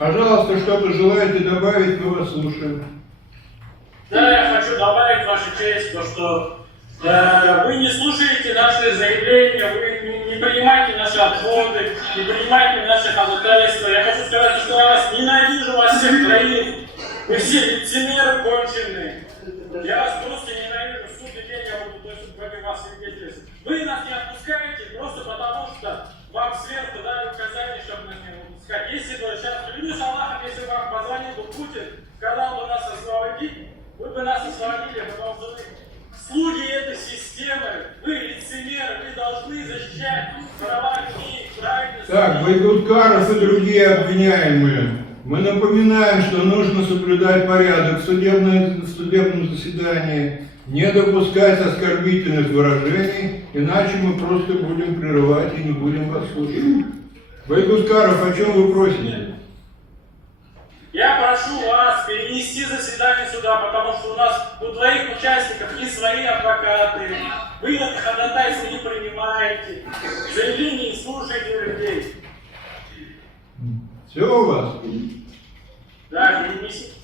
Пожалуйста, что-то желаете добавить, мы вас слушаем. Да, я хочу добавить, Ваша честь, то, что вы не слушаете наши заявления, вы не принимаете наши отводы, не принимаете наши ходатайства. Я хочу сказать, что я вас ненавижу, вас всех троих. Вы все лицемеры конченые. Я вас просто ненавижу. В судный день я буду против вас свидетельствовать. Вы нас не отпускаете просто потому, что вам сверху дали указание, чтобы нас не выпускать. Если бы сейчас, клянусь Аллахом, если бы вам позвонил бы Путин, сказал бы нас освободить, вы бы нас освободили, потому что вы слуги этой системы, вы лицемеры, вы должны защищать права людей, правильно. Так, Байкуткаров и другие обвиняемые. Мы напоминаем, что нужно соблюдать порядок в судебном заседании, не допускать оскорбительных выражений, иначе мы просто будем прерывать и не будем вас слушать. Байкуткаров, о чем вы просите? Я прошу вас перенести заседание суда, потому что у нас у двоих участников не свои адвокаты. Вы это ходатайство не принимаете, заявление не слушаете людей. Все у вас? Да, перенесите.